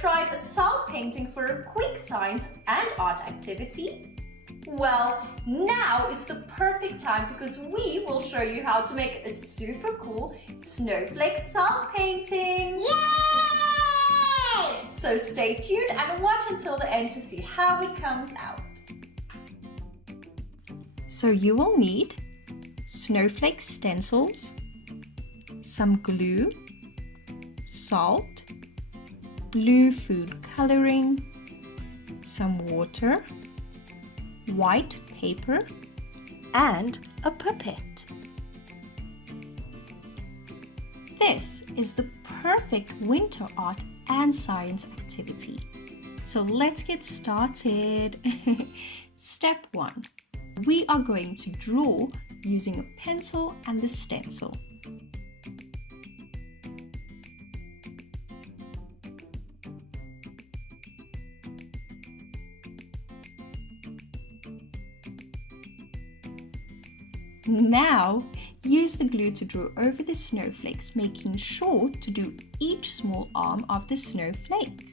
tried a salt painting for a quick science and art activity? Well, now is the perfect time because we will show you how to make a super cool snowflake salt painting. Yay! So stay tuned and watch until the end to see how it comes out. So you will need snowflake stencils, some glue, salt, blue food coloring, some water, white paper, and a pipette. This is the perfect winter art and science activity. So let's get started. Step 1. We are going to draw using a pencil and the stencil. Now, use the glue to draw over the snowflakes, making sure to do each small arm of the snowflake.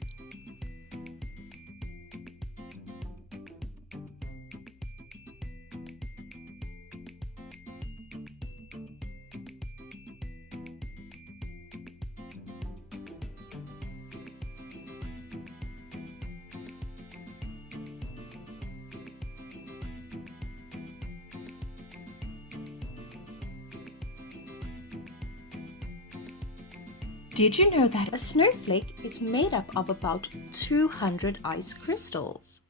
Did you know that a snowflake is made up of about 200 ice crystals?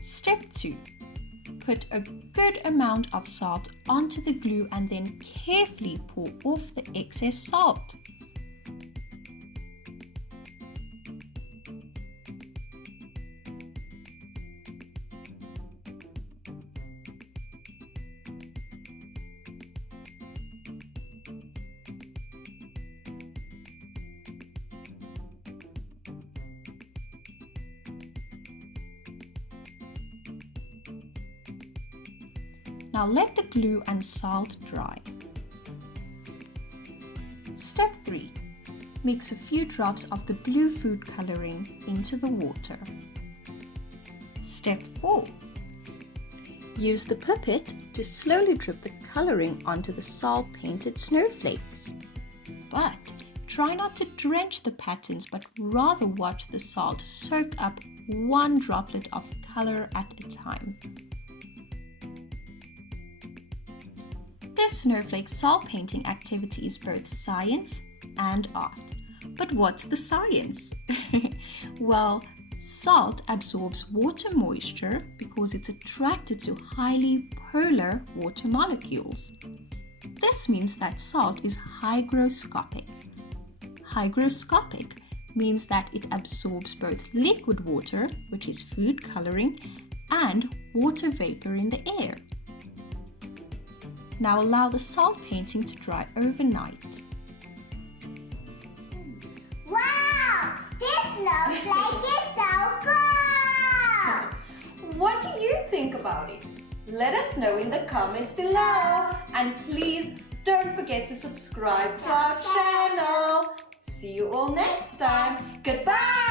Step 2. Put a good amount of salt onto the glue and then carefully pour off the excess salt. Now let the glue and salt dry. Step 3. Mix a few drops of the blue food coloring into the water. Step 4. Use the pipette to slowly drip the coloring onto the salt painted snowflakes. But try not to drench the patterns, but rather watch the salt soak up one droplet of color at a time. This snowflake salt painting activity is both science and art. But what's the science? Well, salt absorbs water moisture because it's attracted to highly polar water molecules. This means that salt is hygroscopic. Hygroscopic means that it absorbs both liquid water, which is food coloring, and water vapor in the air. Now allow the salt painting to dry overnight. Wow! This snowflake is so cool! What do you think about it? Let us know in the comments below. And please don't forget to subscribe to our channel. See you all next time. Goodbye!